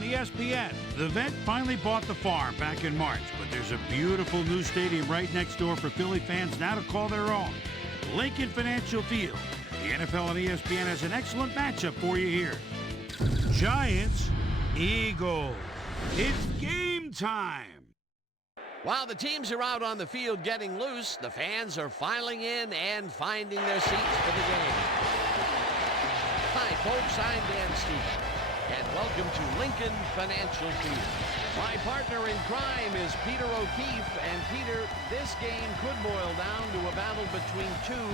on ESPN. The vet finally bought the farm back in March, but there's a beautiful new stadium right next door for Philly fans now to call their own. Lincoln Financial Field. The NFL on ESPN has an excellent matchup for you here. Giants, Eagles. It's game time. While the teams are out on the field getting loose, the fans are filing in and finding their seats for the game. Hi, folks, I'm Dan Stevens, and welcome to Lincoln Financial Field. My partner in crime is Peter O'Keefe, and Peter, this game could boil down to a battle between two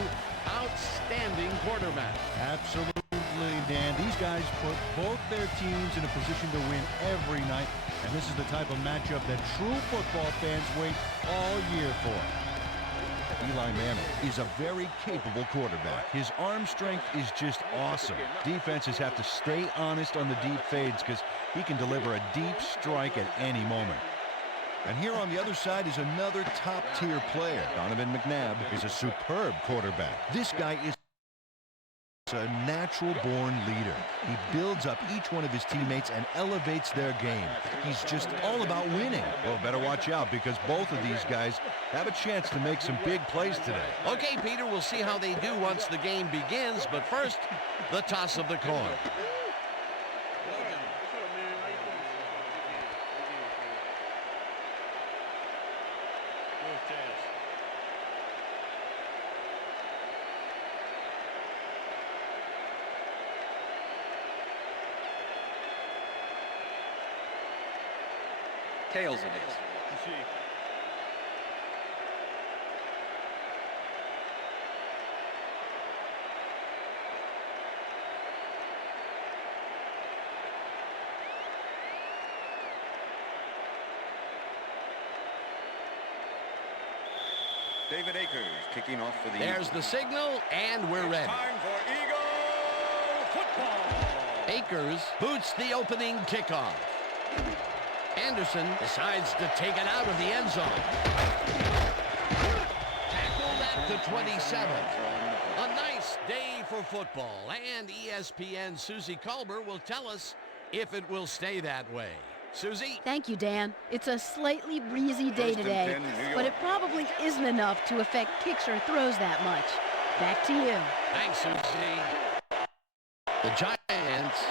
outstanding quarterbacks. Absolutely, Dan. These guys put both their teams in a position to win every night, and this is the type of matchup that true football fans wait all year for. Eli Manning is a very capable quarterback. His arm strength is just awesome. Defenses have to stay honest on the deep fades because he can deliver a deep strike at any moment. And here on the other side is another top-tier player. Donovan McNabb is a superb quarterback. This guy is a natural-born leader. He builds up each one of his teammates and elevates their game. He's just all about winning. Well, better watch out because both of these guys have a chance to make some big plays today. Okay, Peter, we'll see how they do once the game begins, but first, the toss of the coin. Tails it is. David Akers kicking off for the There's the signal, and we're ready. Time for Eagle football. Akers boots the opening kickoff. Anderson decides to take it out of the end zone. Tackled at the 27. A nice day for football, and ESPN's Susie Colbert will tell us if it will stay that way. Susie? Thank you, Dan. It's a slightly breezy day today, but it probably isn't enough to affect kicks or throws that much. Back to you. Thanks, Susie. The Giants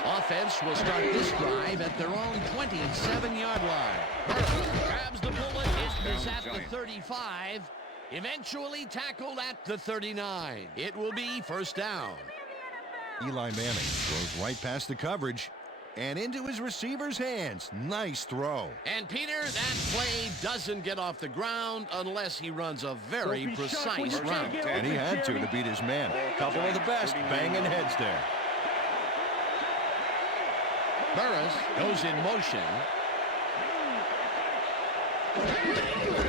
offense will start this drive at their own 27-yard line. Burrow grabs the bullet. It is at the 35. Eventually tackled at the 39. It will be first down. Eli Manning throws right past the coverage and into his receiver's hands. Nice throw. And Peter, that play doesn't get off the ground unless he runs a very precise route. And he had to beat his man. Couple of the best banging heads there. Burris goes in motion.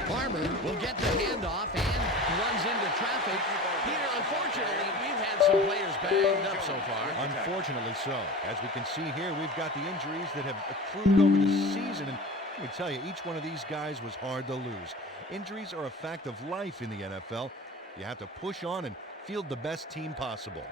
Barber will get the handoff and runs into traffic. Peter, unfortunately, we've had some players banged up so far. Unfortunately so. As we can see here, we've got the injuries that have accrued over the season. And let me tell you, each one of these guys was hard to lose. Injuries are a fact of life in the NFL. You have to push on and field the best team possible.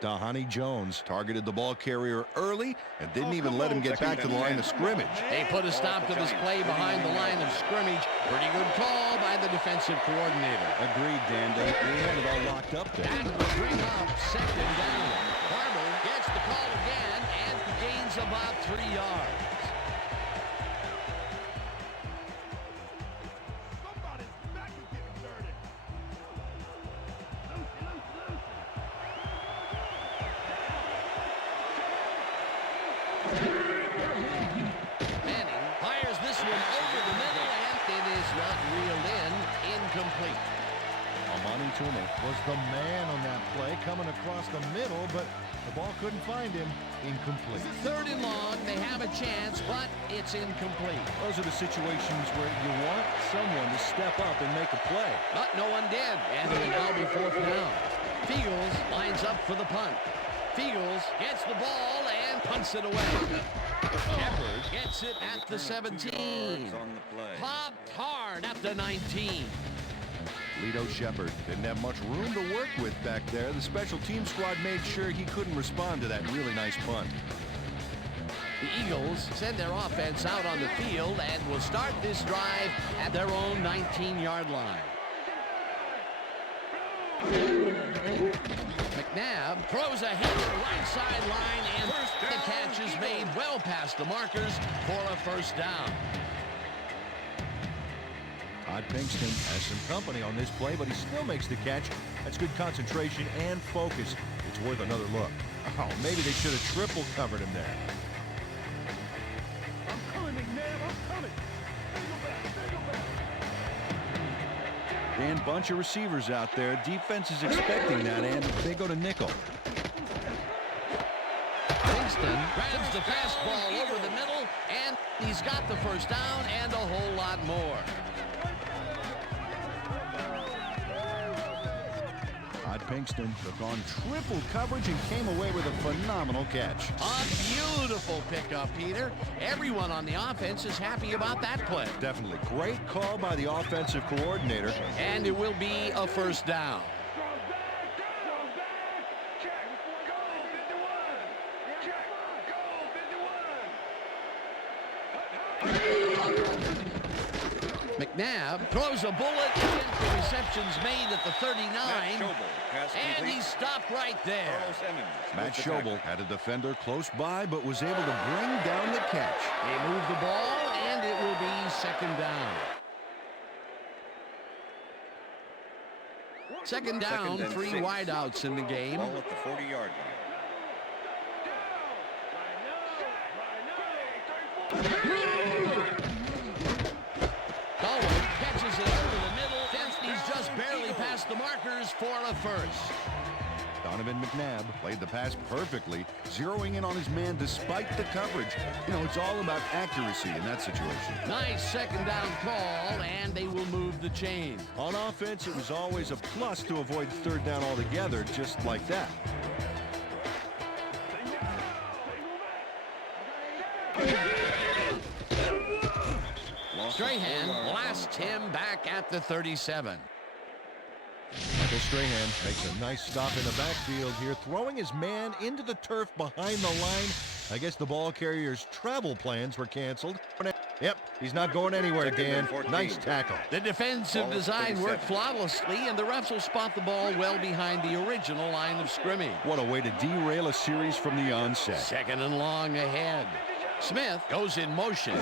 Tahani Jones targeted the ball carrier early and didn't even let him get back to the line of scrimmage. They put a stop to this play behind the line of scrimmage. Pretty good call by the defensive coordinator. Agreed, Dan. They had it all locked up there. That will bring up second down. Barber gets the call again and gains about 3 yards. Manning fires this one over the middle, and it is not reeled in. Incomplete. Amani Toomer was the man on that play, coming across the middle, but the ball couldn't find him. Incomplete. Third and long. They have a chance, but it's incomplete. Those are the situations where you want someone to step up and make a play. But no one did, and it will now be fourth down. Fields lines up for the punt. Fields gets the ball and punts it away. Shepard gets it at the 17. Popped hard at the 19. Lito Shepard didn't have much room to work with back there. The special team squad made sure he couldn't respond to that really nice punt. The Eagles send their offense out on the field and will start this drive at their own 19-yard line. McNabb throws a hit to the right sideline, and the catch is made well past the markers for a first down. Todd Pinkston has some company on this play, but he still makes the catch. That's good concentration and focus. It's worth another look. Oh, maybe they should have triple covered him there. I'm coming, McNabb. I'm coming. Dan, bunch of receivers out there. Defense is expecting that, and they go to nickel. Pinkston grabs the fastball over the middle, and he's got the first down and a whole lot more. Todd Pinkston took on triple coverage and came away with a phenomenal catch. A beautiful pickup, Peter. Everyone on the offense is happy about that play. Definitely great call by the offensive coordinator. And it will be a first down. McNabb throws a bullet, and the reception's made at the 39, and he's stopped right there. Matt Schobel had a defender close by, but was able to bring down the catch. They move the ball, and it will be second down. Second down, three wideouts in the game. Ball at the 40-yard Baldwin catches it over the middle, and he's just barely past the markers for a first. Donovan McNabb played the pass perfectly, zeroing in on his man despite the coverage. You know, it's all about accuracy in that situation. Nice second down call, and they will move the chain. On offense, it was always a plus to avoid third down altogether, just like that. Strahan blasts him back at the 37. Michael Strahan makes a nice stop in the backfield here, throwing his man into the turf behind the line. I guess the ball carrier's travel plans were canceled. Yep, he's not going anywhere, Dan. Nice tackle. The defensive design worked flawlessly, and the refs will spot the ball well behind the original line of scrimmage. What a way to derail a series from the onset. Second and long ahead. Smith goes in motion.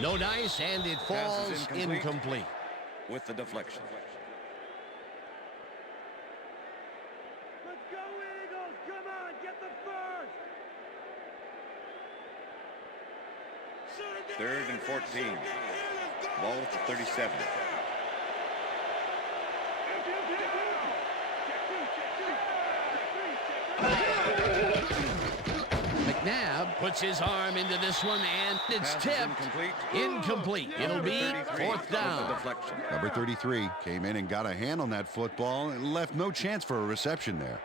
No dice, and it falls incomplete. with the deflection. Let's go, Eagles! Come on, get the first! Third and 14. Ball at the 37. McNabb puts his arm into this one, and it's tipped. Incomplete. It'll be fourth down. Number 33 came in and got a hand on that football and left no chance for a reception there.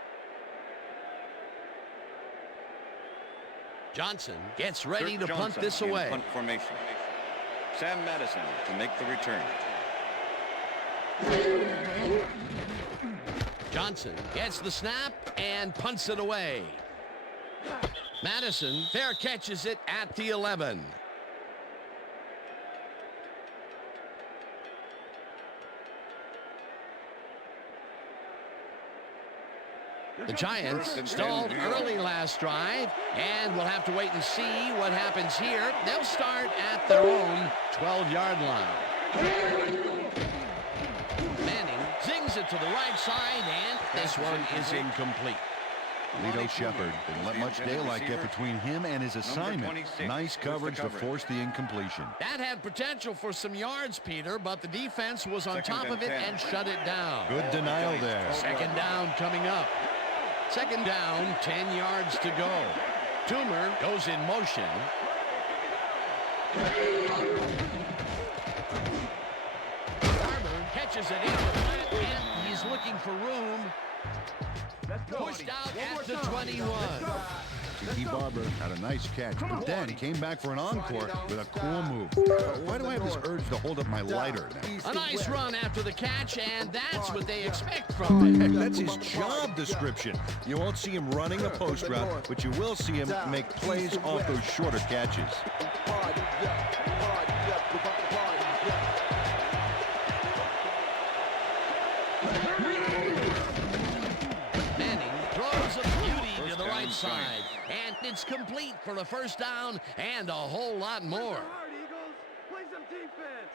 Johnson gets ready to Kirk punt Johnson this in away. punt formation. Sam Madison to make the return. Johnson gets the snap and punts it away. Madison fair catches it at the 11. The Giants stalled early last drive, and we'll have to wait and see what happens here. They'll start at their own 12-yard line. Manning zings it to the right side, and this one is incomplete. Lito Shepard didn't let much daylight get between him and his assignment. Nice coverage to force the incompletion. That had potential for some yards, Peter, but the defense was on top of it and shut it down. Good denial there. Second down coming up. Second down, 10 yards to go. Toomer goes in motion. Barber catches it in the flat, and he's looking for room. Pushed out at the 21. Tiki Barber had a nice catch, but then came back for an encore with a cool move. Why do I have this urge to hold up my lighter now? A nice run after the catch, and that's what they expect from him. Heck, that's his job description. You won't see him running a post route, but you will see him make plays off those shorter catches. Manning throws a beauty to the right side, and it's complete for a first down and a whole lot more. Hard, Eagles. Play some defense.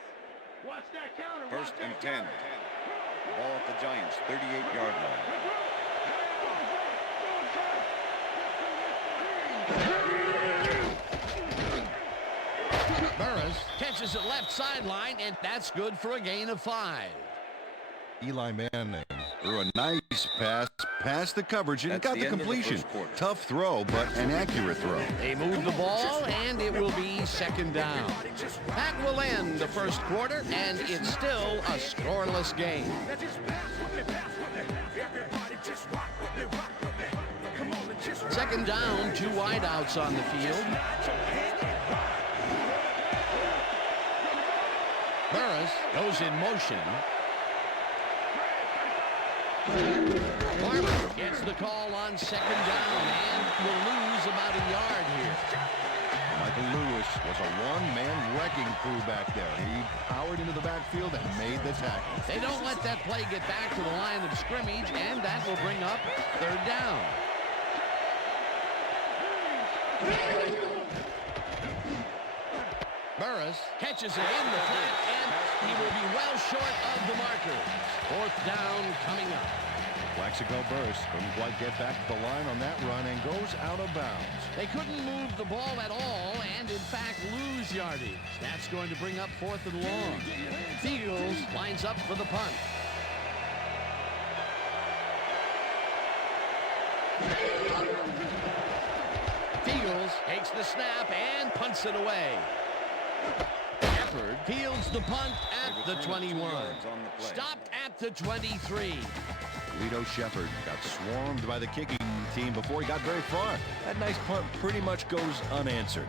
Watch that counter. First and 10. Ball at the Giants' 38-yard line. Burris catches it left sideline, and that's good for a gain of 5. Eli Manning threw a nice pass past the coverage and got the completion. Tough throw, but an accurate throw. They move the ball, and it will be second down. That will end the first quarter, and it's still a scoreless game. Second down, 2 wideouts on the field. Burris goes in motion. Barber gets the call on second down and will lose about a yard here. Michael Lewis was a one-man wrecking crew back there. He powered into the backfield and made the tackle. They don't let that play get back to the line of scrimmage, and that will bring up third down. Burris catches it in the flat, and he will be well short of the marker. Fourth down coming up. Plaxico Burris couldn't quite get back to the line on that run and goes out of bounds. They couldn't move the ball at all and, in fact, lose yardage. That's going to bring up fourth and long. Eagles lines up for the punt. Eagles takes the snap and punts it away. Shepard fields the punt at the 21. Stopped at the 23. Lito Shepard got swarmed by the kicking team before he got very far. That nice punt pretty much goes unanswered.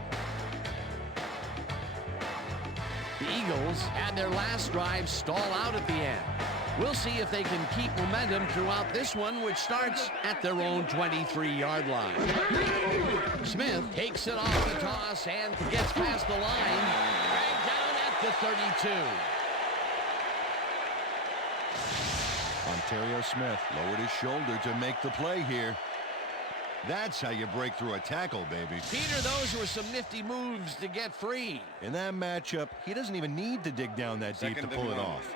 The Eagles had their last drive stall out at the end. We'll see if they can keep momentum throughout this one, which starts at their own 23-yard line. Smith takes it off the toss and gets past the line. Dragged down at the 32. Ontario Smith lowered his shoulder to make the play here. That's how you break through a tackle, baby. Peter, those were some nifty moves to get free. In that matchup, he doesn't even need to dig down that deep to pull it off.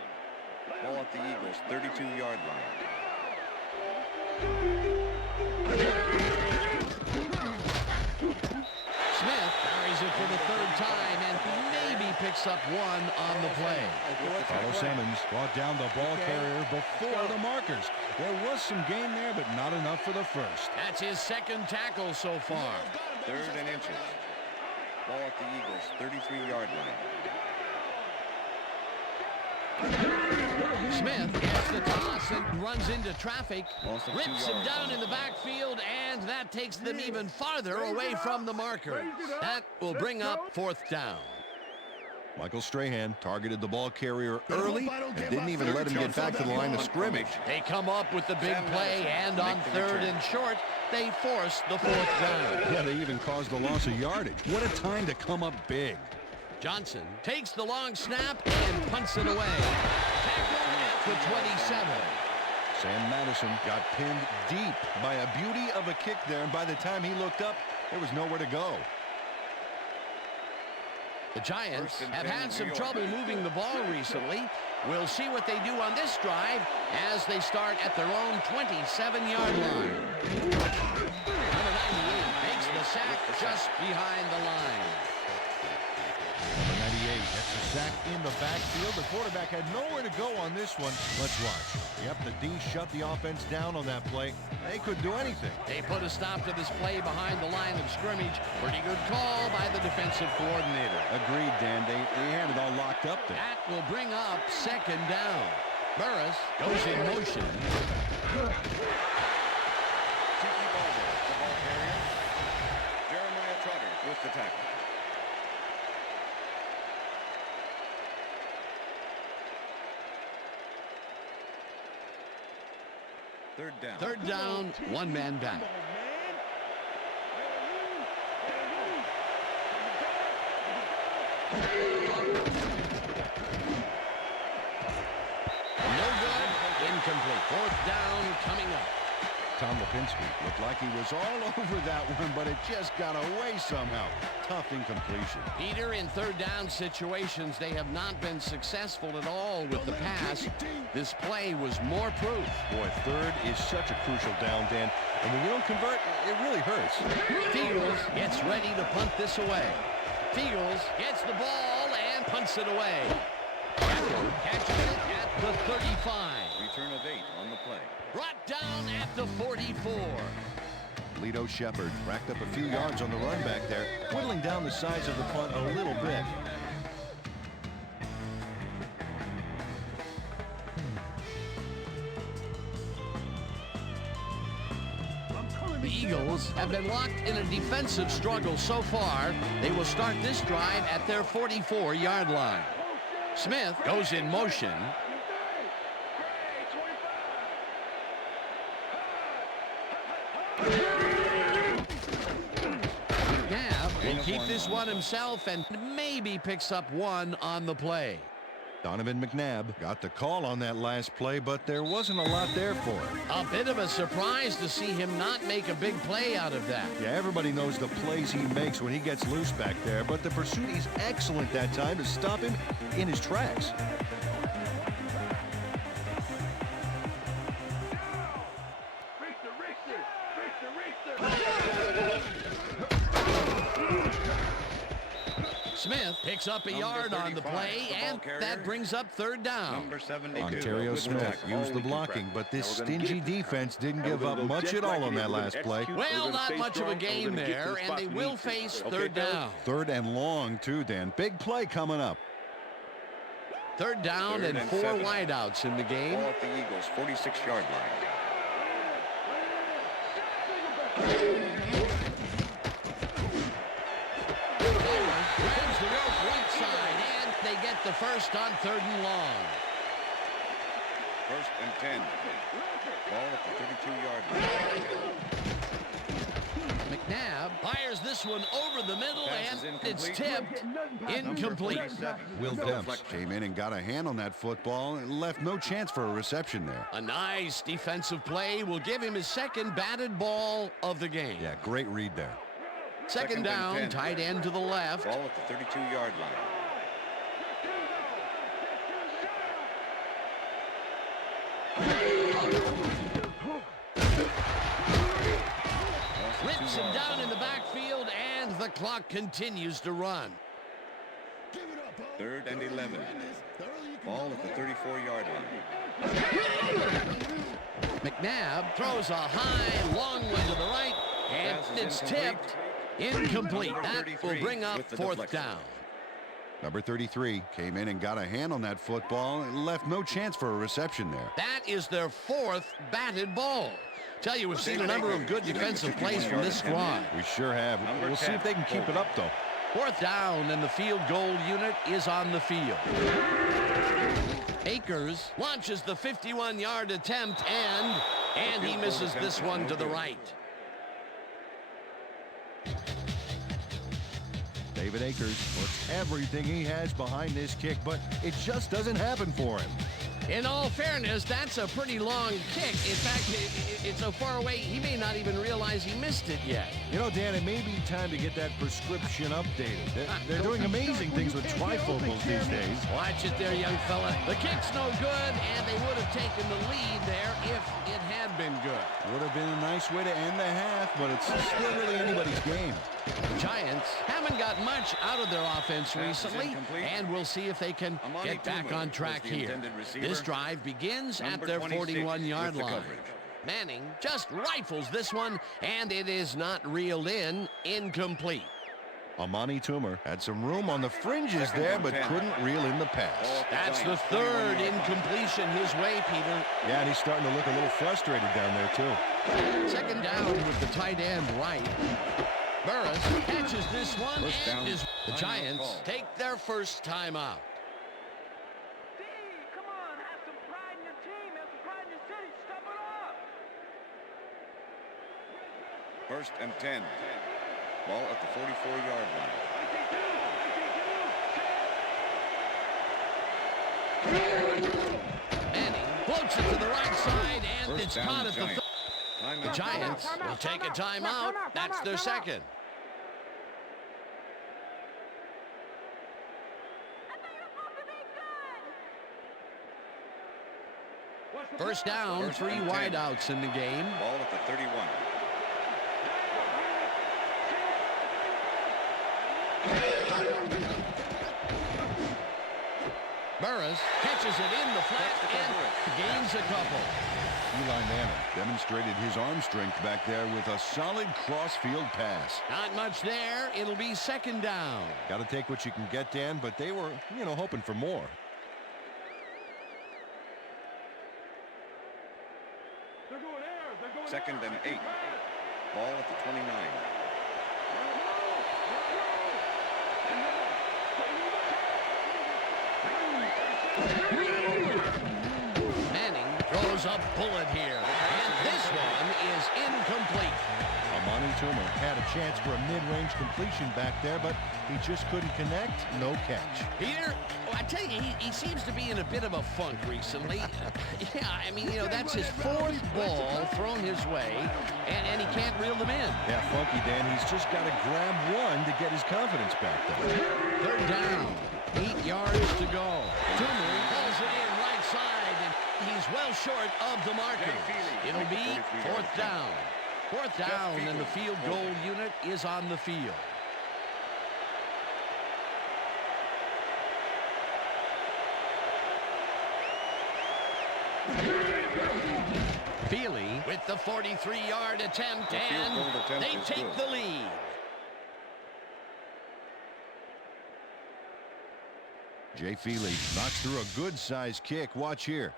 Ball at the Eagles' 32-yard line. Smith carries it for the third time and maybe picks up one on the play. Carlos Simmons brought down the ball carrier before the markers. There was some gain there, but not enough for the first. That's his second tackle so far. Third and inches. Ball at the Eagles' 33-yard line. Smith gets the toss and runs into traffic, Lost of 2 rips it yards down on in the backfield, and that takes them even farther away from the marker. That will bring up fourth down. Michael Strahan targeted the ball carrier early and didn't even let him get back to the line of scrimmage. They come up with the big play, and on third and short, they force the fourth down. Yeah, they even caused the loss of yardage. What a time to come up big. Johnson takes the long snap and punts it away. Tackle at the 27. Sam Madison got pinned deep by a beauty of a kick there, and by the time he looked up, there was nowhere to go. The Giants have had some trouble moving the ball recently. We'll see what they do on this drive as they start at their own 27-yard line. Number 98 makes the sack just behind the line. Number 98 gets a sack in the backfield. The quarterback had nowhere to go on this one. Let's watch. Yep, the D shut the offense down on that play. They couldn't do anything. They put a stop to this play behind the line of scrimmage. Pretty good call by the defensive coordinator. Agreed, Dan. They had it all locked up there. That will bring up second down. Burris goes in motion. broke the tackle. Third down. Third down, one man back. No good. Incomplete. Fourth down coming up. Tom Lipinski looked like he was all over that one, but it just got away somehow. Tough incompletion. Peter, in third down situations, they have not been successful at all with the pass. This play was more proof. Boy, third is such a crucial down, Dan. And when you don't convert, it really hurts. Fields gets ready to punt this away. Fields gets the ball and punts it away. Catches it at the 35. Return of 8 on the play. Brought down at the 44. Lito Shepard racked up a few yards on the run back there, whittling down the size of the punt a little bit. The Eagles have been locked in a defensive struggle so far. They will start this drive at their 44-yard line. Smith goes in motion. Will keep this one himself and maybe picks up one on the play. Donovan McNabb got the call on that last play, but there wasn't a lot there for him. A bit of a surprise to see him not make a big play out of that. Yeah, everybody knows the plays he makes when he gets loose back there, but the pursuit, he's excellent that time to stop him in his tracks. Smith picks up a yard on the play, and that brings up third down. Number 72. Ontario Smith used the blocking, but this stingy defense didn't give up much at all on that last play. Well, not much of a gain there, and they will face third down. Third and long, too, Dan. Big play coming up. Third down and 4 wideouts in the game. Ball at the Eagles' 46-yard line. Grabs the rope right side, and they get the first on third and long. First and 10. Ball at the 32-yard line. McNabb fires this one over the middle, Pass and is it's incomplete. tipped. Incomplete. Will Demps came in and got a hand on that football and left no chance for a reception there. A nice defensive play will give him his second batted ball of the game. Yeah, great read there. Second down, 10. tight end to the left. Ball at the 32-yard line. Rips him down in the backfield, and the clock continues to run. Third and 11. Ball at the 34-yard line. McNabb throws a high, long one to the right, and Pass is it's incomplete. tipped. Incomplete. Number That 33 will bring up with the fourth deflection. down. Number 33 came in and got a hand on that football and left no chance for a reception there. That is their fourth batted ball. Tell you, we've seen a number of good defensive plays from this squad. We sure have. Number We'll see 10. if they can keep it up, though. Fourth down, and the field goal unit is on the field. Akers launches the 51-yard attempt, and he misses this one to the right. David Akers puts everything he has behind this kick, but it just doesn't happen for him. In all fairness, that's a pretty long kick. In fact, it's so far away, he may not even realize he missed it yet. You know, Dan, it may be time to get that prescription updated. They're doing amazing things with trifocals these days. Watch it there, young fella. The kick's no good, and they would have taken the lead there if it had been good. Would have been a nice way to end the half, but it's still really anybody's game. The Giants haven't got much out of their offense Pass is recently, incomplete. and we'll see if they can Amani get back Tuma on was track the here. intended receiver. This drive begins at Number their 26 41-yard with the line. coverage. Manning just rifles this one, and it is not reeled in. Incomplete. Amani Toomer had some room on the fringes there, but couldn't reel in the pass. That's the third incompletion his way, Peter. Yeah, and he's starting to look a little frustrated down there, too. Second down with the tight end right. Burris catches this one First down. and the Timeout Giants call. take their first timeout. D, come on, have some pride in your team, have some pride in your city. Step it up. First and 10. Ball at the 44-yard line. Manning floats it to the right side, and First it's down, caught at the Giants. The Giants will take a timeout. That's their second. First down, First three and 10. wideouts in the game. Ball at the 31. Burris catches it in the flat and gains a couple. Eli Manning demonstrated his arm strength back there with a solid cross-field pass. Not much there. It'll be second down. Got to take what you can get, Dan, but they were, hoping for more. They're going air. They're going Second air. and 8. Ball at the 29. Manning throws a bullet here. And this one is incomplete. Amani Toomer had a chance for a mid-range completion back there, but he just couldn't connect. No catch. Peter, I tell you, he seems to be in a bit of a funk recently. Yeah, I mean, that's his fourth ball thrown his way, and he can't reel them in. Yeah, funky, Dan. He's just got to grab one to get his confidence back there. Third down, 8 yards to go. Toomer pulls it in right side, and he's well short of the marker. It'll be fourth down. Fourth down, and the field goal unit is on the field. Feely with the 43-yard attempt, The field goal and attempt they is take good. the lead. Jay Feely knocks through a good-sized kick. Watch here.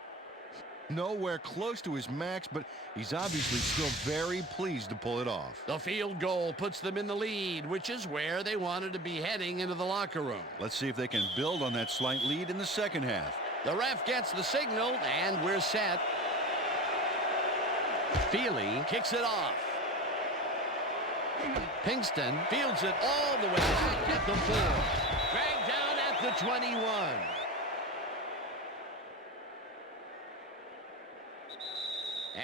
Nowhere close to his max, but he's obviously still very pleased to pull it off. The field goal puts them in the lead, which is where they wanted to be heading into the locker room. Let's see if they can build on that slight lead in the second half. The ref gets the signal, and we're set. Feely kicks it off. Pinkston fields it all the way back at the 4. Dragged down at the 21.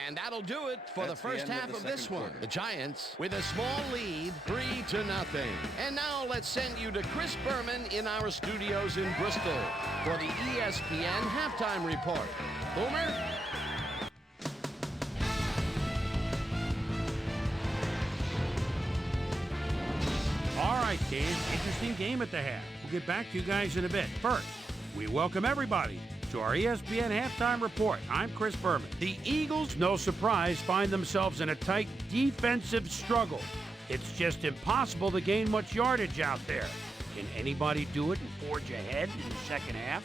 And that'll do it for the That's the first end of half the of this second one. quarter. The Giants with a small lead, 3-0. And now let's send you to Chris Berman in our studios in Bristol for the ESPN halftime report. Boomer? All right, Dave. Interesting game at the half. We'll get back to you guys in a bit. First, we welcome everybody to our ESPN halftime report. I'm Chris Berman. The Eagles, no surprise, find themselves in a tight defensive struggle. It's just impossible to gain much yardage out there. Can anybody do it and forge ahead in the second half?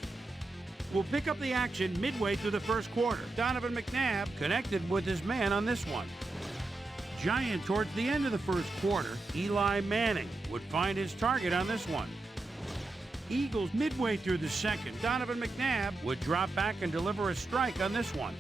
We'll pick up the action midway through the first quarter. Donovan McNabb connected with his man on this one. Giant towards the end of the first quarter, Eli Manning would find his target on this one. Eagles midway through the second, Donovan McNabb would drop back and deliver a strike on this one.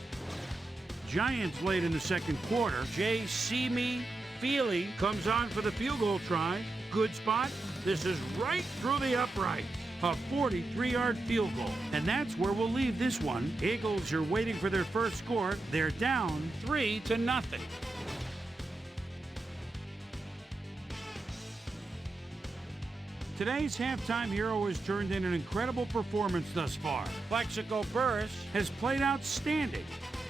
Giants late in the second quarter, Jay Feely comes on for the field goal try. Good spot. This is right through the upright. A 43-yard field goal. And that's where we'll leave this one. Eagles are waiting for their first score. They're down 3-0. Today's halftime hero has turned in an incredible performance thus far. Plexico Burris has played outstanding.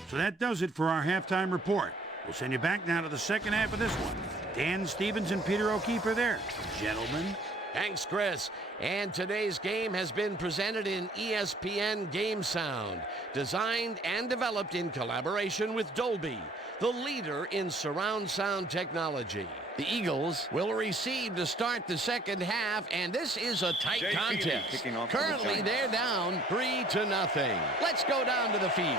So that does it for our halftime report. We'll send you back now to the second half of this one. Dan Stevens and Peter O'Keefe are there. Gentlemen. Thanks, Chris. And today's game has been presented in ESPN Game Sound, designed and developed in collaboration with Dolby, the leader in surround sound technology. The Eagles will receive to start the second half, and this is a tight Jay Feely contest. kicking off for the Currently, Giants. they're down 3-0. Let's go down to the field.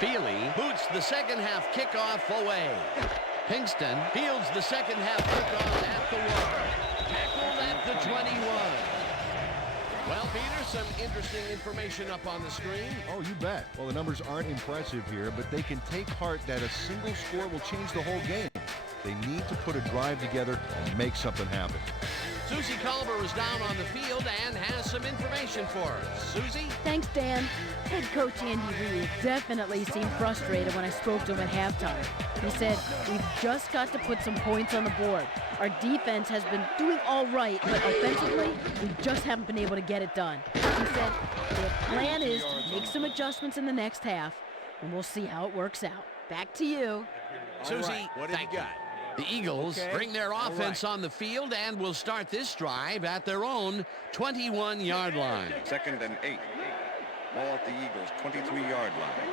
Feely boots the second half kickoff away. Pinkston fields the second half kickoff at the 1. Tackled at the 21. Well, Peter, some interesting information up on the screen. Oh, you bet. Well, the numbers aren't impressive here, but they can take heart that a single score will change the whole game. They need to put a drive together and make something happen. Susie Culver is down on the field and has some information for us. Susie? Thanks, Dan. Head coach Andy Reid definitely seemed frustrated when I spoke to him at halftime. He said, "We've just got to put some points on the board. Our defense has been doing all right, but offensively, we just haven't been able to get it done." He said, "The plan is to make some adjustments in the next half, and we'll see how it works out." Back to you. Susie, thank you. The Eagles bring their offense on the field and will start this drive at their own 21-yard line. 2nd and 8. Ball at the Eagles' 23-yard line.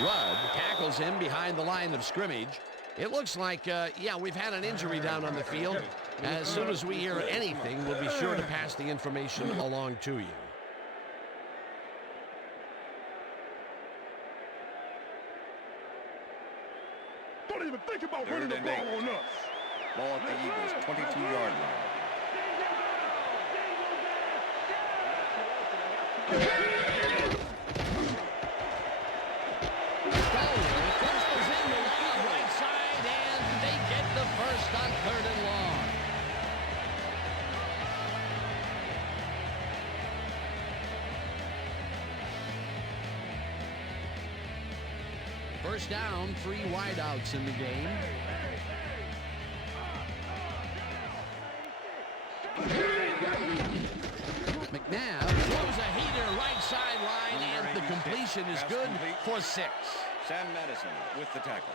Rudd tackles him behind the line of scrimmage. It looks like, we've had an injury down on the field. As soon as we hear anything, we'll be sure to pass the information along to you. Don't even think about 3rd and 8. Ball at the Eagles' 22-yard line. Right side, and they get the first on 3rd and long. First down, 3 wideouts in the game. McNabb throws a heater right sideline, and the completion is good for 6. Sam Madison with the tackle.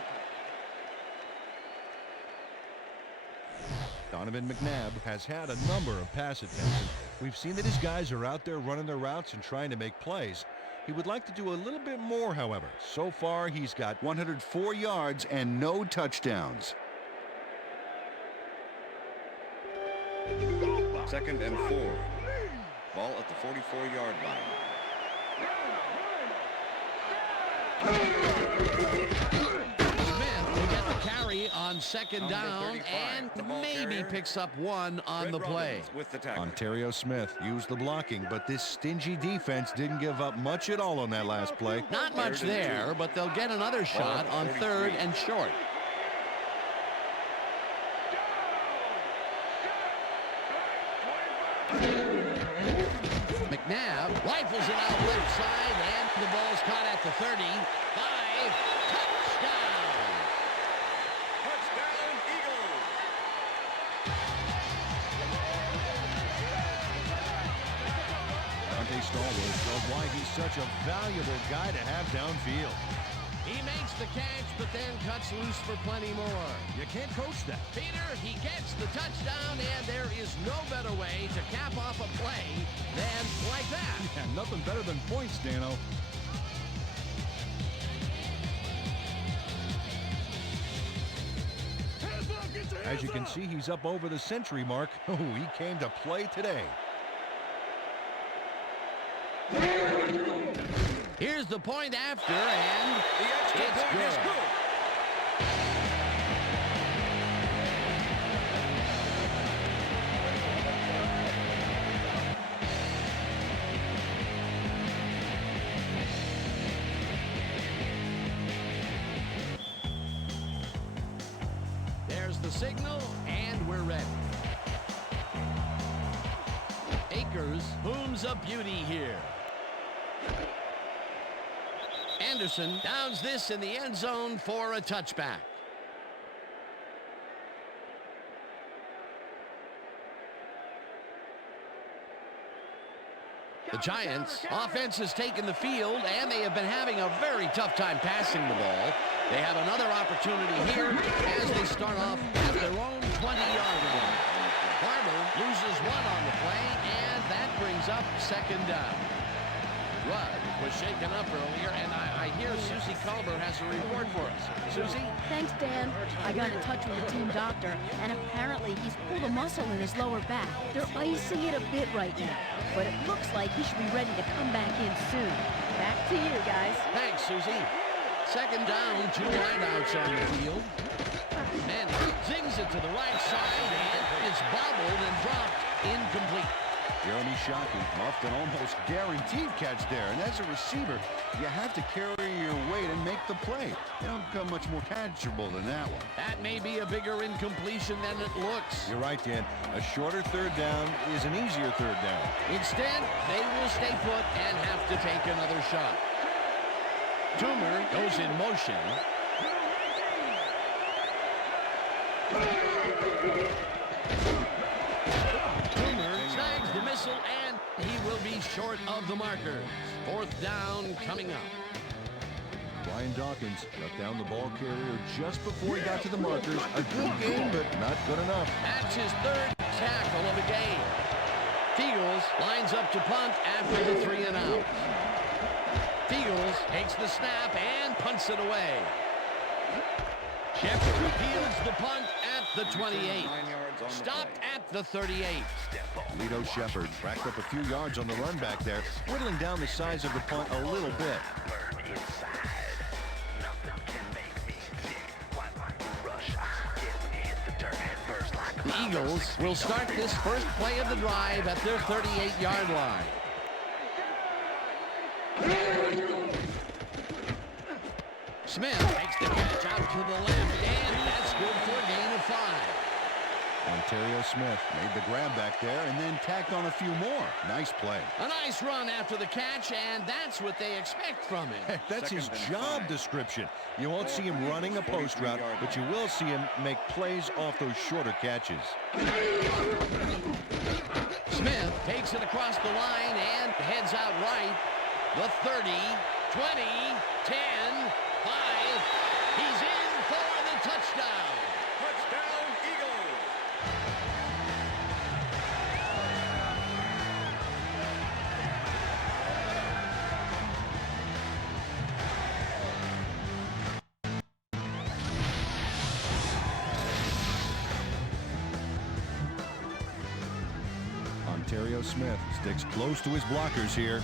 Donovan McNabb has had a number of pass attempts, and we've seen that his guys are out there running their routes and trying to make plays. He would like to do a little bit more, however. So far, he's got 104 yards and no touchdowns. 2nd and 4. Ball at the 44-yard line. Smith will get the carry on 2nd down and maybe picks up 1 on the play. With the tackle. Ontario Smith used the blocking, but this stingy defense didn't give up much at all on that last play. Not much there, but they'll get another shot on 3rd and short. McNabb rifles it out left side, and the ball's caught at the 35. Touchdown! Touchdown, Eagles! Dante Stallworth showed why he's such a valuable guy to have downfield. He makes the catch, but then cuts loose for plenty more. You can't coach that. Peter, he gets the touchdown, and there is no better way to cap off a play than like that. Yeah, nothing better than points, Dano. As you can see, he's up over the century mark. Oh, he came to play today. Here's the point after, and it's good. There's the signal, and we're ready. Akers booms a beauty here. Anderson downs this in the end zone for a touchback. The Giants' offense has taken the field, and they have been having a very tough time passing the ball. They have another opportunity here as they start off at their own 20-yard line. Barber loses 1 on the play, and that brings up 2nd down. Rudd was shaken up earlier, and I hear Susie Culber has a report for us. Susie? Thanks, Dan. I got in touch with the team doctor, and apparently he's pulled a muscle in his lower back. They're icing it a bit right now, but it looks like he should be ready to come back in soon. Back to you, guys. Thanks, Susie. Second down, 2 wideouts on the field. Manning zings it to the right side, and it's bobbled and dropped incomplete. Jeremy Shockey muffed an almost guaranteed catch there. And as a receiver, you have to carry your weight and make the play. You don't become much more catchable than that one. That may be a bigger incompletion than it looks. You're right, Dan. A shorter third down is an easier third down. Instead, they will stay put and have to take another shot. Toomer goes in motion. Toomer snags the missile, and he will be short of the markers. Fourth down coming up. Brian Dawkins got down the ball carrier just before he got to the markers. A good game, but not good enough. That's his third tackle of the game. Fields lines up to punt after the 3 and out. Fields takes the snap and punts it away. Shepard fields the punt at the 28. Stopped at the 38. Lito Shepard racked up a few yards on the run back there, whittling down the size of the punt a little bit. The Eagles will start this first play of the drive at their 38-yard line. Smith takes the catch out to the left, and that's good for a gain of 5. Ontario Smith made the grab back there and then tacked on a few more. Nice play. A nice run after the catch, and that's what they expect from him. Heck, that's his job description. You won't see him running a post route, but you will see him make plays off those shorter catches. Smith takes it across the line and heads out right. The 30, 20, 10, 5. He's in for the touchdown. Touchdown, Eagles! Ontario Smith sticks close to his blockers here,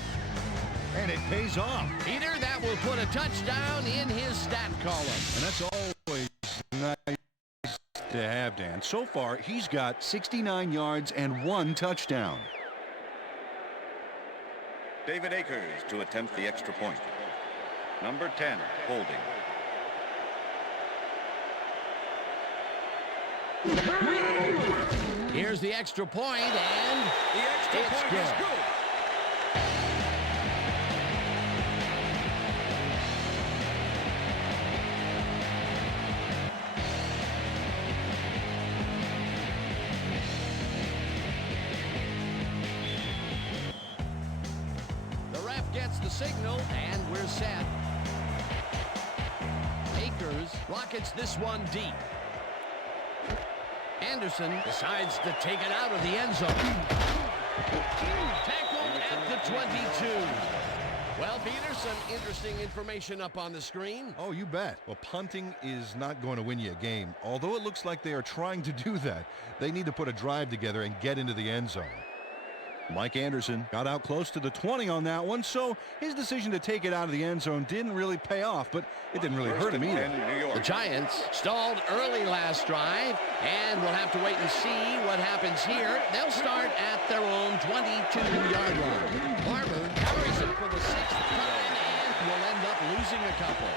and it pays off. Peter, that will put a touchdown in his stat column. And that's always nice to have, Dan. So far, he's got 69 yards and 1 touchdown. David Akers to attempt the extra point. Number 10, holding. Here's the extra point, and The extra it's point good. is good. The ref gets the signal, and we're set. Akers rockets this one deep. Anderson decides to take it out of the end zone. Tackled at the 22. Well, Peter, some interesting information up on the screen. Oh, you bet. Well, punting is not going to win you a game. Although it looks like they are trying to do that, they need to put a drive together and get into the end zone. Mike Anderson got out close to the 20 on that one, so his decision to take it out of the end zone didn't really pay off, but it didn't really hurt him either. The Giants stalled early last drive, and we'll have to wait and see what happens here. They'll start at their own 22-yard line. Barber carries it for the 6th time and will end up losing a couple.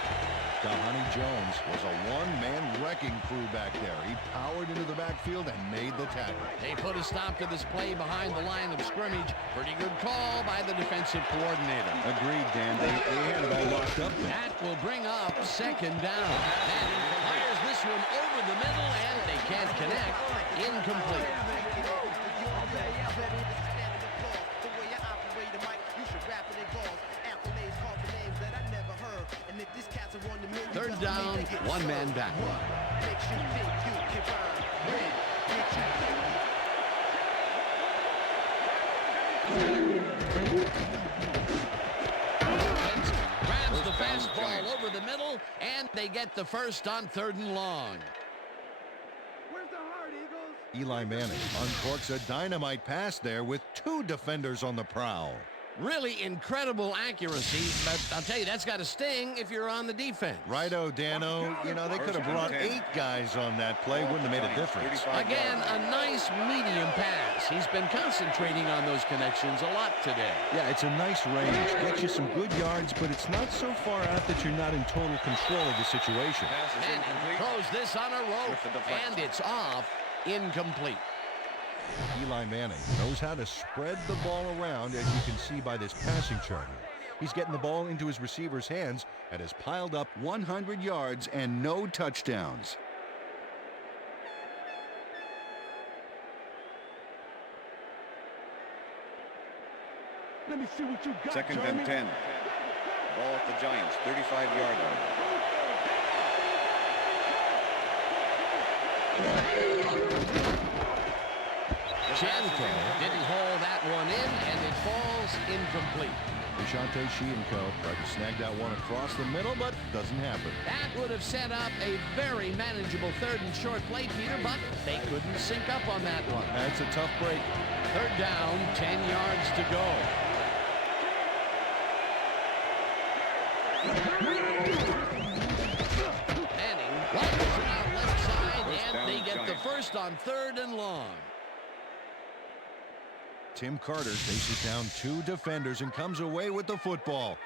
Dahani Jones was a one-man wrecking crew back there. He powered into the backfield and made the tackle. They put a stop to this play behind the line of scrimmage. Pretty good call by the defensive coordinator. Agreed, Dan. They had it all locked up there. That will bring up 2nd down. Manning fires this one over the middle, and they can't connect. Incomplete. Third down, one man back. the middle, and they get the first on 3rd and long. Where's the heart, Eagles? Eli Manning uncorks a dynamite pass there with 2 defenders on the prowl. Really incredible accuracy, but I'll tell you, that's got to sting if you're on the defense. Righto, Dano. You know, they could have brought 8 guys on that play. Wouldn't have made a difference. Again, a nice medium pass. He's been concentrating on those connections a lot today. Yeah, it's a nice range. Gets you some good yards, but it's not so far out that you're not in total control of the situation. And he throws this on a rope, and it's off, incomplete. Eli Manning knows how to spread the ball around, as you can see by this passing chart. He's getting the ball into his receiver's hands and has piled up 100 yards and no touchdowns. Let me see what you got, 2nd Jeremy. and 10. Ball at the Giants, 35-yard line. Shanko didn't haul that one in, and it falls incomplete. Deshante Shienko tried to snag that one across the middle, but doesn't happen. That would have set up a very manageable 3rd and short play, Peter, but they couldn't sync up on that one. That's a tough break. 3rd down, 10 yards to go. Manning runs it out left side, and they get the first on 3rd and long. Tim Carter chases down 2 defenders and comes away with the football.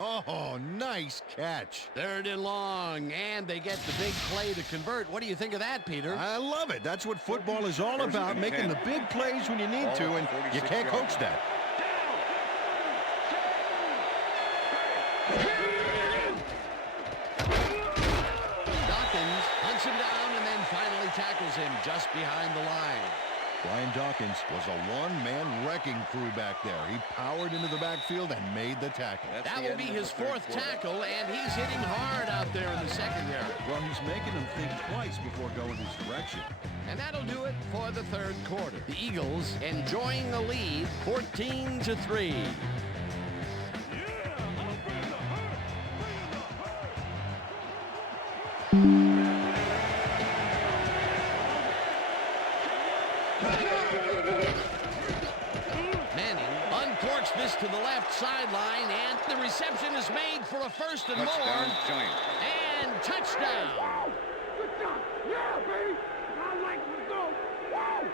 Oh, nice catch. 3rd and long, and they get the big play to convert. What do you think of that, Peter? I love it. That's what football is all about, making the big plays when you need to, and you can't coach that. Dawkins hunts him down and then finally tackles him just behind the line. Brian Dawkins was a one-man wrecking crew back there. He powered into the backfield and made the tackle. That will be his 4th tackle, and he's hitting hard out there in the secondary. Well, he's making them think twice before going his direction. And that'll do it for the 3rd quarter. The Eagles enjoying the lead, 14-3. Manning uncorks this to the left sideline, and the reception is made for a 1st and Touchdown, more. Giants. And touchdown. Good job. Yeah, baby. I like to go. Woo!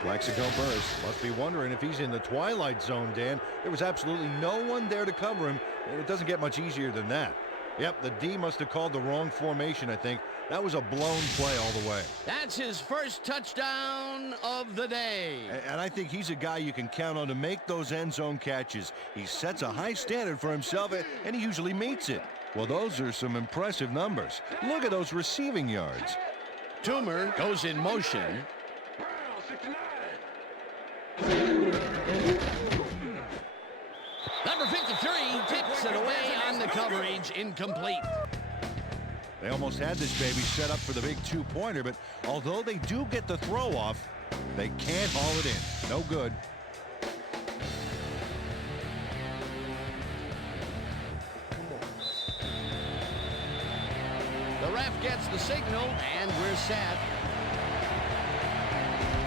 Plaxico Burress must be wondering if he's in the twilight zone, Dan. There was absolutely no one there to cover him, and it doesn't get much easier than that. Yep, the D must have called the wrong formation, I think. That was a blown play all the way. That's his 1st touchdown of the day. And I think he's a guy you can count on to make those end zone catches. He sets a high standard for himself, and he usually meets it. Well, those are some impressive numbers. Look at those receiving yards. Toomer goes in motion. Number 53 tips it away on the coverage, incomplete. They almost had this baby set up for the big 2-pointer, but although they do get the throw off, they can't haul it in. No good. The ref gets the signal, and we're set.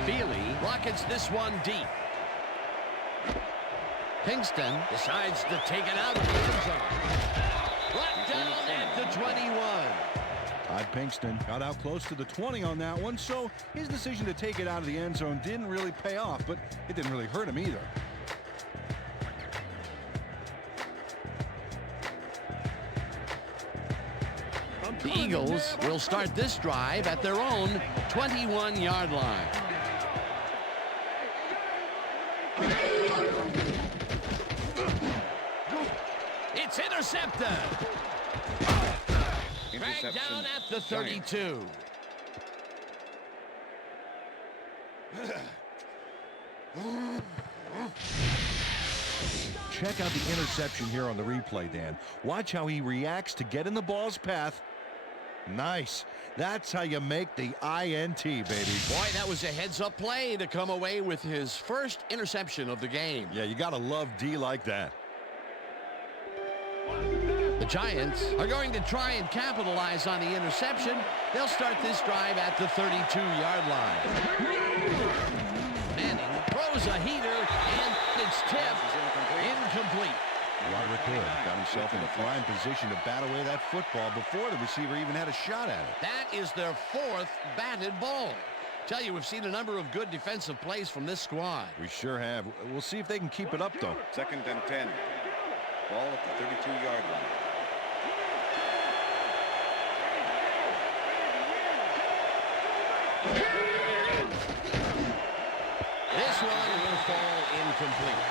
Feely rockets this one deep. Pinkston decides to take it out of the end zone. Brought down at the 21. Todd Pinkston got out close to the 20 on that one, so his decision to take it out of the end zone didn't really pay off, but it didn't really hurt him either. The Eagles will start this drive at their own 21-yard line. It's intercepted. Dragged down at the 32. Check out the interception here on the replay, Dan. Watch how he reacts to get in the ball's path Nice. That's how you make the INT, baby. Boy, that was a heads-up play to come away with his first interception of the game. Yeah, you got to love D like that. The Giants are going to try and capitalize on the interception. They'll start this drive at the 32-yard line. Manning throws a heater, and it's tipped. Incomplete. Roderick Hood got himself in a prime position to bat away that football before the receiver even had a shot at it. That is their fourth batted ball. Tell you, we've seen a number of good defensive plays from this squad. We sure have. We'll see if they can keep it up, though. 2nd and 10. Ball at the 32-yard line. This one will fall incomplete.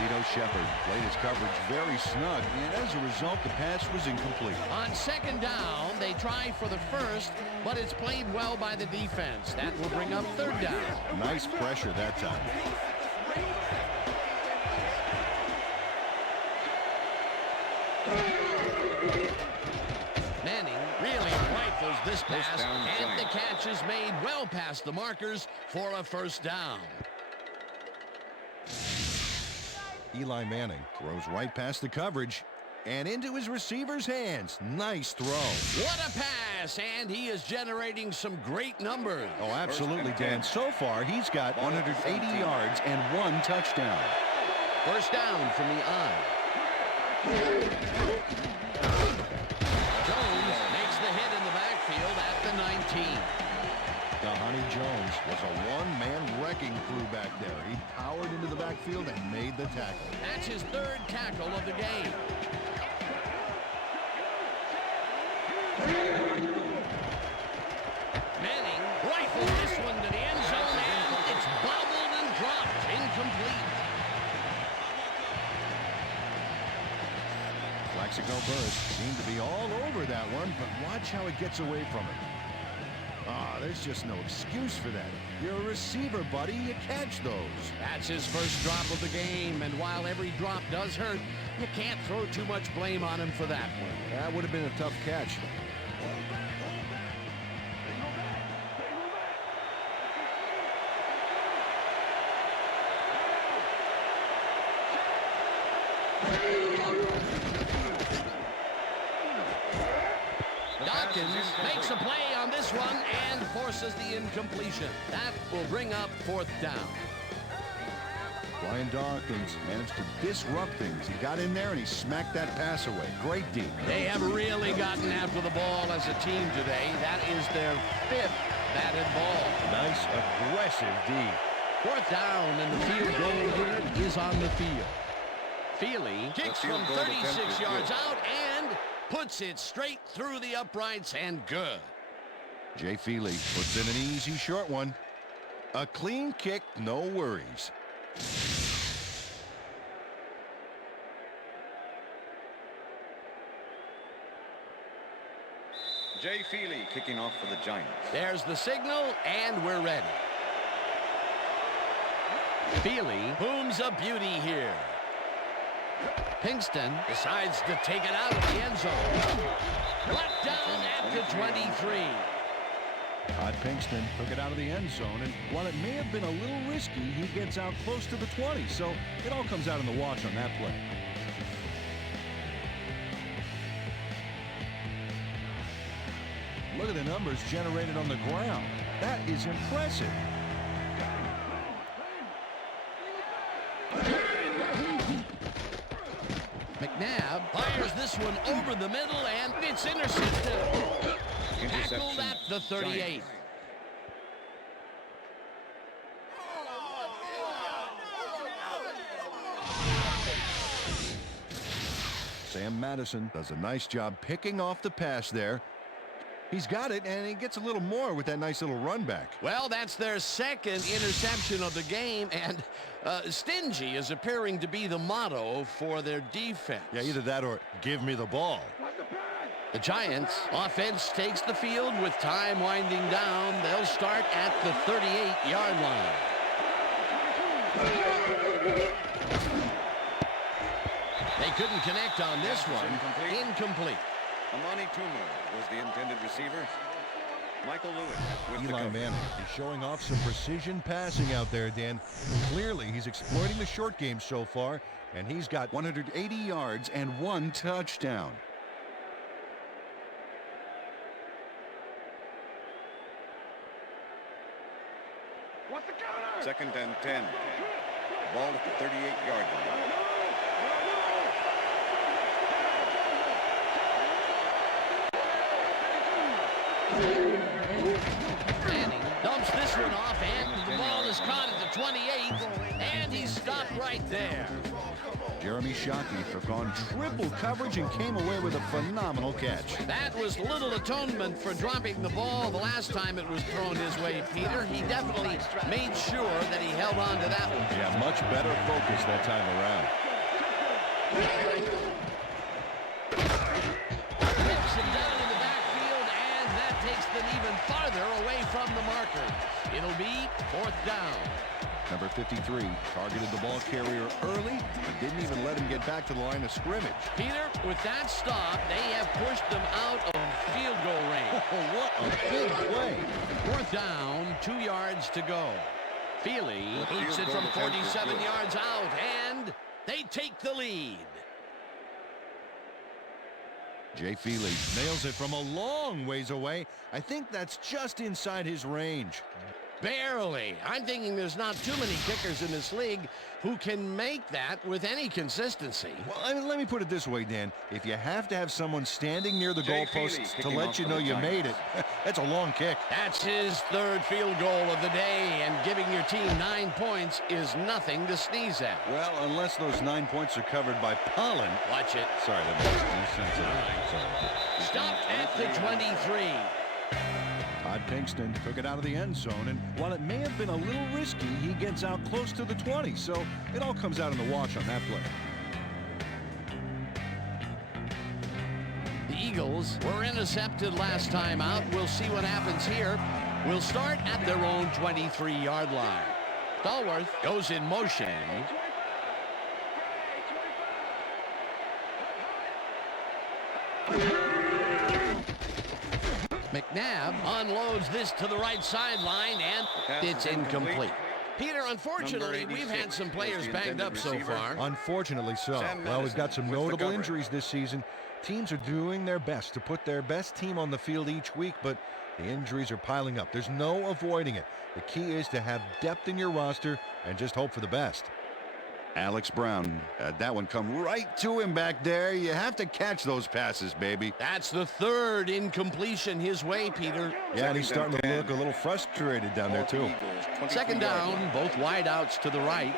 Vito Shepard played his coverage very snug, and as a result, the pass was incomplete. On 2nd down, they try for the first, but it's played well by the defense. That will bring up 3rd down. Nice pressure that time. Manning really rifles this pass, and the catch is made well past the markers for a 1st down. Eli Manning throws right past the coverage and into his receiver's hands. Nice throw. What a pass, and he is generating some great numbers. Oh, absolutely, Dan. So far, he's got 180 yards and 1 touchdown. 1st down from the eye. Jones makes the hit in the backfield at the 19. Dhani Jones was a one-man wrecking crew back there. He powered into the backfield and made the tackle. That's his 3rd tackle of the game. Manning rifles this one to the end zone, and it's bobbled and dropped. Incomplete. Plaxico Burress seemed to be all over that one, but watch how it gets away from him. There's just no excuse for that. You're a receiver, buddy. You catch those. That's his first drop of the game, and while every drop does hurt, you can't throw too much blame on him for that one. That would have been a tough catch. Dawkins makes a play on this one and forces the incompletion. That will bring up 4th down. Brian Dawkins managed to disrupt things. He got in there and he smacked that pass away. Great D. They have really gotten after the ball as a team today. That is their 5th batted ball. Nice, aggressive D. 4th down, and the field goal here is on the field. Feely kicks from 36 yards out and puts it straight through the uprights, and good. Jay Feely puts in an easy short one. A clean kick, no worries. Jay Feely kicking off for the Giants. There's the signal, and we're ready. Feely booms a beauty here. Pinkston decides to take it out of the end zone. Brought down at the 23. Todd Pinkston took it out of the end zone, and while it may have been a little risky, he gets out close to the 20, so it all comes out in the wash on that play. Look at the numbers generated on the ground. That is impressive. McNabb fires this one over the middle, and it's intercepted. Tackled at the 38. Sam Madison does a nice job picking off the pass there. He's got it, and he gets a little more with that nice little run back. Well, that's their 2nd interception of the game, and stingy is appearing to be the motto for their defense. Yeah, either that or give me the ball. The Giants offense takes the field with time winding down. They'll start at the 38-yard line. They couldn't connect on this one. Incomplete. Amani Tuma was the intended receiver. Michael Lewis with the Eli cover. Manning is showing off some precision passing out there, Dan. Clearly, he's exploiting the short game so far, and he's got 180 yards and 1 touchdown. What's the counter? 2nd and 10. Ball at the 38-yard line. Manning dumps this one off, and the ball is caught at the 28, and he's stopped right there. Jeremy Shockey took on triple coverage and came away with a phenomenal catch. That was little atonement for dropping the ball the last time it was thrown his way, Peter. He definitely made sure that he held on to that one. Yeah, much better focus that time around. Hits it down in the backfield, and that takes them even farther away from the marker. It'll be 4th down. Number 53 targeted the ball carrier early, but didn't even let him get back to the line of scrimmage. Peter, with that stop, they have pushed them out of field goal range. Oh, what a big play. 4th down, 2 yards to go. Feely boots it from 47 yards out, and they take the lead. Jay Feely nails it from a long ways away. I think that's just inside his range. Barely. I'm thinking there's not too many kickers in this league who can make that with any consistency. Well, I mean, let me put it this way, Dan. If you have to have someone standing near the Jay Feely goalposts to kicking let off you for know the you made Giants. it, that's a long kick. That's his 3rd field goal of the day, and giving your team 9 points is nothing to sneeze at. Well, unless those 9 points are covered by pollen. Watch it. Sorry, that makes no sense at all. Sorry. Stopped at the 23. Todd Pinkston took it out of the end zone, and while it may have been a little risky, he gets out close to the 20, so it all comes out in the wash on that play. The Eagles were intercepted last time out. We'll see what happens here. We'll start at their own 23-yard line. Stallworth goes in motion. McNabb unloads this to the right sideline, and it's incomplete. Peter, unfortunately, we've had some players banged up so far. Unfortunately so. Sam Well, we've got some Madison with the notable cover. injuries this season. Teams are doing their best to put their best team on the field each week, but the injuries are piling up. There's no avoiding it. The key is to have depth in your roster and just hope for the best. Alex Brown, that one come right to him back there. You have to catch those passes, baby. That's the 3rd incompletion his way, Peter. Yeah, and he's starting to 10. look a little frustrated down there, Ball too. at the Eagles, 2nd 23-yard down, line. both wideouts to the right.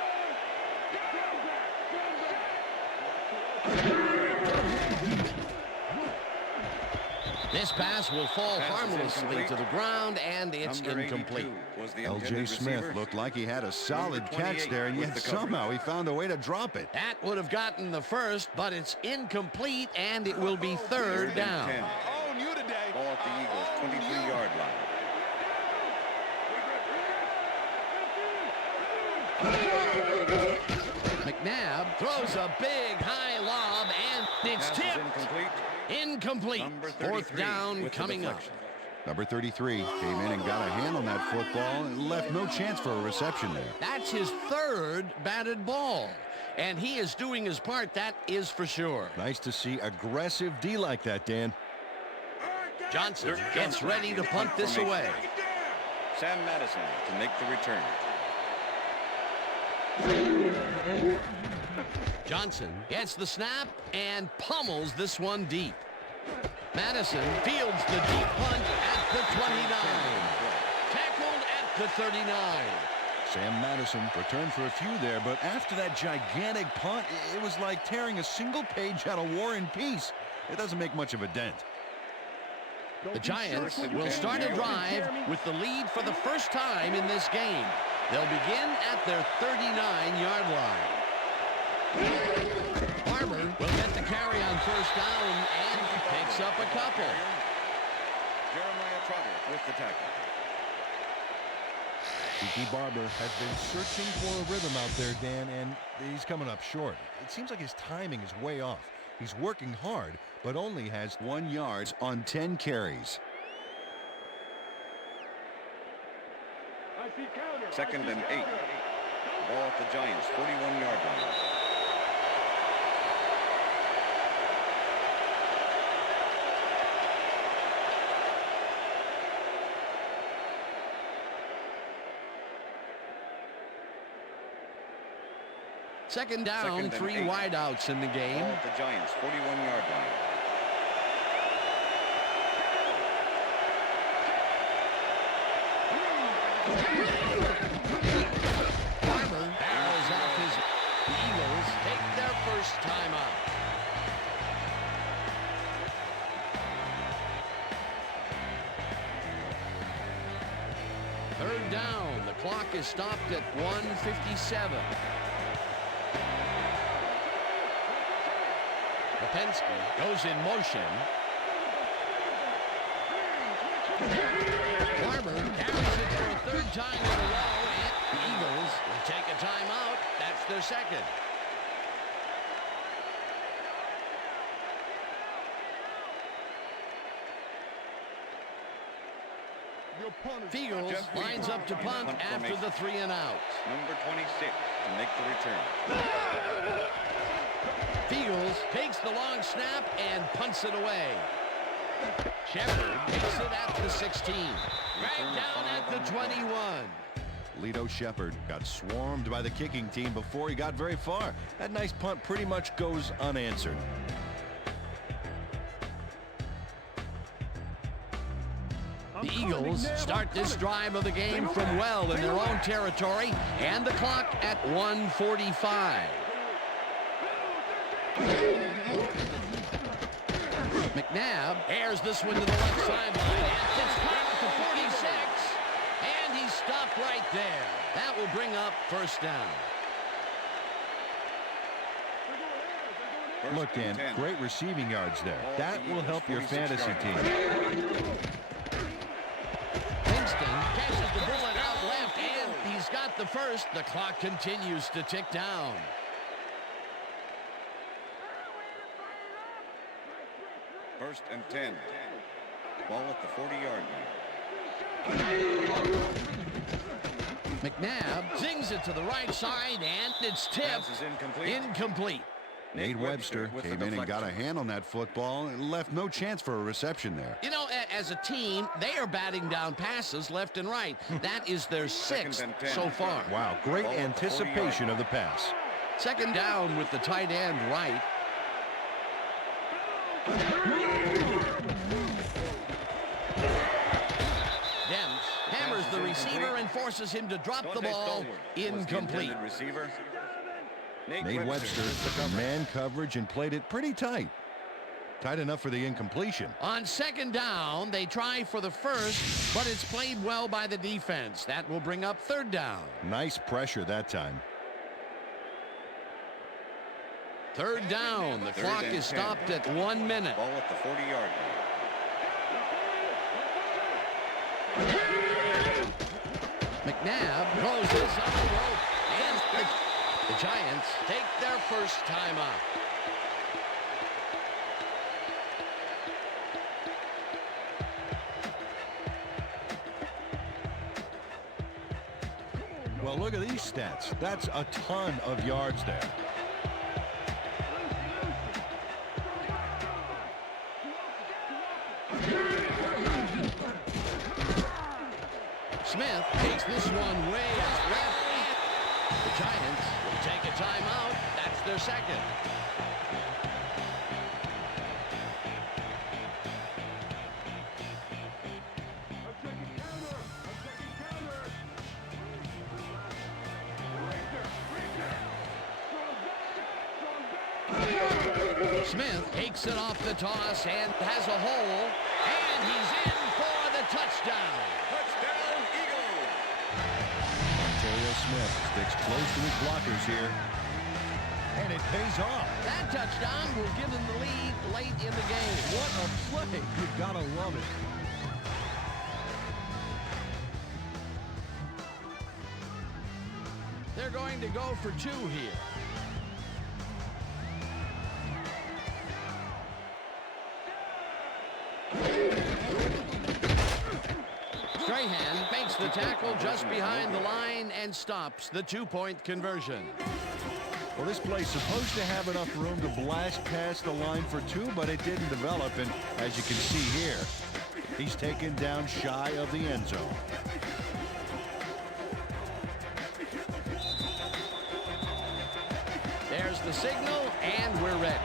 This pass will fall Pass is harmlessly incomplete. to the ground, and it's Number incomplete. 82 was the L.J. intended Smith receiver. looked like he had a solid Number catch 28 there, and with yet the cover. somehow he found a way to drop it. That would have gotten the 1st, but it's incomplete, and it will be 3rd down. 10. Ball at the Eagles, 23-yard line. McNabb throws a big high lob, and it's Pass is tipped. incomplete. Incomplete. Number 4th 33 down with the coming up. deflection. Number 33 came in and got a hand on that football and left no chance for a reception there. That's his 3rd batted ball, and he is doing his part, that is for sure. Nice to see aggressive D like that, Dan. Johnson gets ready to punt this away. Sam Madison to make the return. Johnson gets the snap and pummels this one deep. Madison fields the deep punt at the 29. Tackled at the 39. Sam Madison returned for a few there, but after that gigantic punt, it was like tearing a single page out of War and Peace. It doesn't make much of a dent. The Giants will start a drive with the lead for the first time in this game. They'll begin at their 39-yard line. Barber will get the carry on 1st down and picks up a couple. Jeremiah Trotter with the tackle. Tiki Barber has been searching for a rhythm out there, Dan, and he's coming up short. It seems like his timing is way off. He's working hard, but only has 1 yard on 10 carries. Second and 8. Ball at the Giants' 41-yard line. Second down, Second and 3 8. wideouts in the game. Ball at the Giants' 41-yard line. Farmer barrels off his. The Eagles take their first timeout. Third down. The clock is stopped at 1:57. Penske goes in motion. Farmer carries it for a third time in a row, and the Eagles will take a timeout. That's their second. Fields lines up to punt after the 3 and out. Number 26 to make the return. Fields takes the long snap and punts it away. Shepard takes it at the 16. Right down at the 21. Lito Shepard got swarmed by the kicking team before he got very far. That nice punt pretty much goes unanswered. The Eagles start this drive of the game from well in their own territory, and the clock at 1:45. McNabb airs this one to the left sideline, and it's caught at the 46, and he's stopped right there. That will bring up first down. Look, Dan, great receiving yards there. That will help your fantasy team. Kingston catches the bullet out left, and he's got the first. The clock continues to tick down. First and 10. Ball at the 40-yard line. McNabb zings it to the right side, and it's tipped. Pass is incomplete. Incomplete. Nate Webster with came the in and got a deflection. hand on that football and left no chance for a reception there. You know, as a team, they are batting down passes left and right. That is their 6th and 10. so far. Wow, great Ball at the 40-yard anticipation of the pass. Second down with the tight end right. Demps hammers the receiver and forces him to drop the ball. Incomplete. Receiver. Nate Webster took man coverage and played it pretty tight. Tight enough for the incompletion. On second down, they try for the first, but it's played well by the defense. That will bring up third down. Nice pressure that time. Third down. The Third clock and is 10. stopped at 1 minute. Ball at the 40-yard line. McNabb throws this on the rope, and the Giants take their first timeout. Well, look at these stats. That's a ton of yards there. Smith takes this one way left. The Giants will take a timeout. That's their second. Smith takes it off the toss and has a hole, and he's in for the touchdown. Touchdown, Eagles! Ontario Smith sticks close to his blockers here, and it pays off. That touchdown will give them the lead late in the game. What a play. You've got to love it. They're going to go for 2 here. the tackle just behind the line and stops the two-point conversion. Well, this play's supposed to have enough room to blast past the line for two, but it didn't develop. And as you can see here, he's taken down shy of the end zone. There's the signal, and we're ready.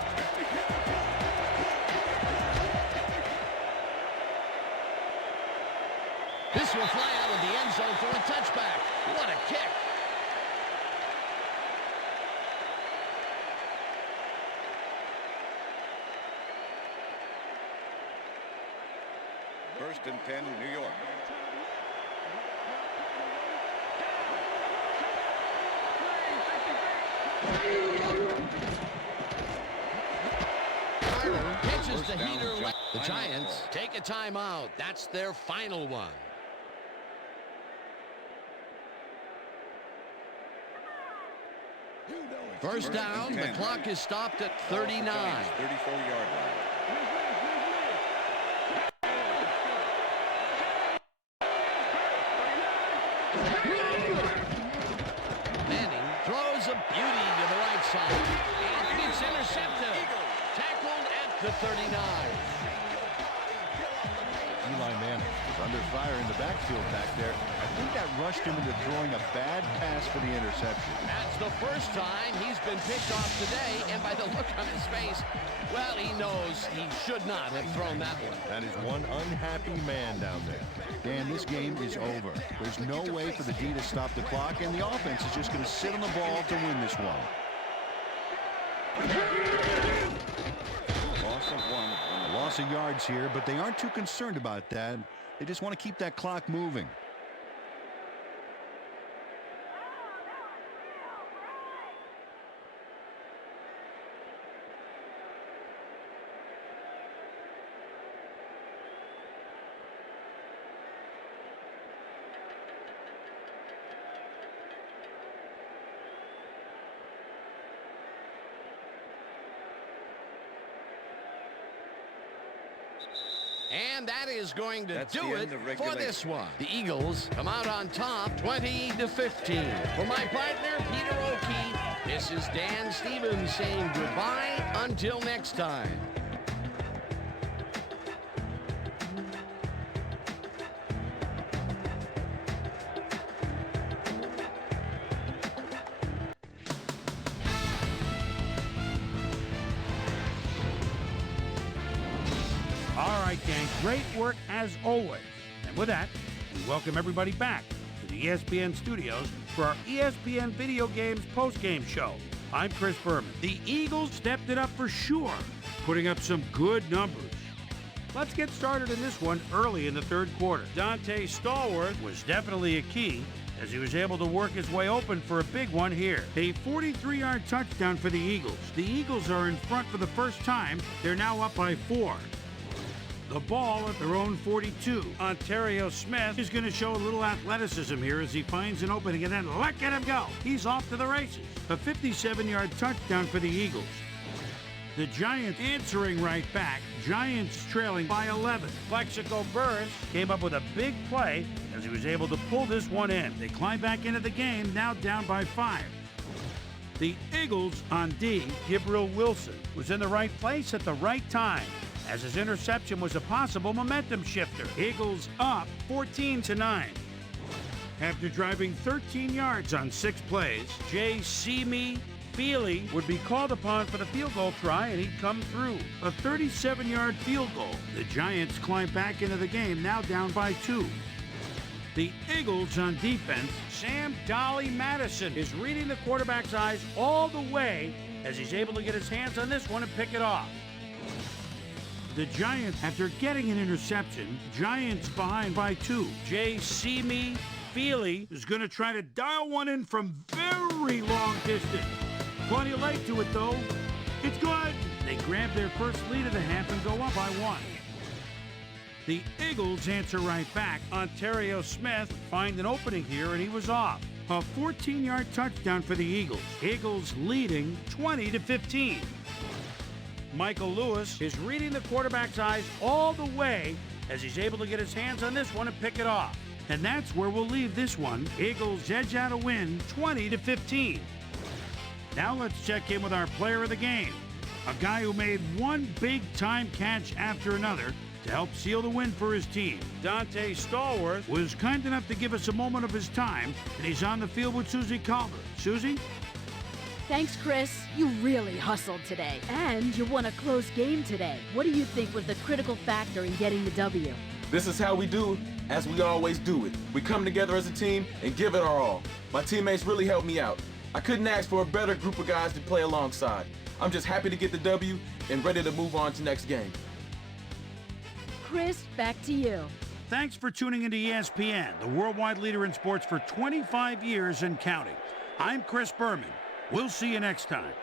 This will fly out of the end zone for a touchback. What a kick. First and 10, New York. Pitches the heater. The Giants take a timeout. That's their final one. First down, the clock is stopped at 39. 34-yard line. Manning throws a beauty to the right side. And it's intercepted. Tackled at the 39. Eli Manning was under fire in the backfield back there. I think that rushed him into throwing a bad pass for the interception. That's the first time he's been picked off today, and by the look on his face, well, he knows he should not have thrown that one. That is one unhappy man down there. Dan, this game is over. There's no way for the D to stop the clock, and the offense is just going to sit on the ball to win this one. Loss of one. A loss of yards here, but they aren't too concerned about that. They just want to keep that clock moving. And that is going to That's do the it end of for regulation. this one. The Eagles come out on top 20-15. For my partner, Peter O'Keefe, this is Dan Stevens saying goodbye until next time. All right, gang, great work as always. And with that, we welcome everybody back to the ESPN studios for our ESPN Video Games postgame show. I'm Chris Berman. The Eagles stepped it up for sure, putting up some good numbers. Let's get started in this one early in the third quarter. Dante Stallworth was definitely a key as he was able to work his way open for a big one here. A 43-yard touchdown for the Eagles. The Eagles are in front for the first time. They're now up by 4. The ball at their own 42. Ontario Smith is going to show a little athleticism here as he finds an opening, and then look at him go. He's off to the races. A 57-yard touchdown for the Eagles. The Giants answering right back. Giants trailing by 11. Plexico Burris came up with a big play as he was able to pull this one in. They climb back into the game, now down by 5. The Eagles on D, Gabriel Wilson, was in the right place at the right time, as his interception was a possible momentum shifter. Eagles up 14-9. After driving 13 yards on 6 plays, Jay Simi Feely would be called upon for the field goal try, and he'd come through. A 37-yard field goal. The Giants climb back into the game, now down by 2. The Eagles on defense, Sam Dolly Madison is reading the quarterback's eyes all the way as he's able to get his hands on this one and pick it off. The Giants, after getting an interception, Giants behind by 2. Jay Simi Feely is going to try to dial one in from very long distance. Plenty late to it, though. It's good. They grab their first lead of the half and go up by 1. The Eagles answer right back. Ontario Smith find an opening here, and he was off. A 14-yard touchdown for the Eagles. Eagles leading 20-15. Michael Lewis is reading the quarterback's eyes all the way as he's able to get his hands on this one and pick it off. And that's where we'll leave this one. Eagles edge out a win 20-15. Now let's check in with our player of the game, a guy who made one big-time catch after another to help seal the win for his team. Dante Stallworth was kind enough to give us a moment of his time, and he's on the field with Susie Calder. Susie? Thanks, Chris. You really hustled today. And you won a close game today. What do you think was the critical factor in getting the W? This is how we do it, as we always do it. We come together as a team and give it our all. My teammates really helped me out. I couldn't ask for a better group of guys to play alongside. I'm just happy to get the W and ready to move on to next game. Chris, back to you. Thanks for tuning into ESPN, the worldwide leader in sports for 25 years and counting. I'm Chris Berman. We'll see you next time.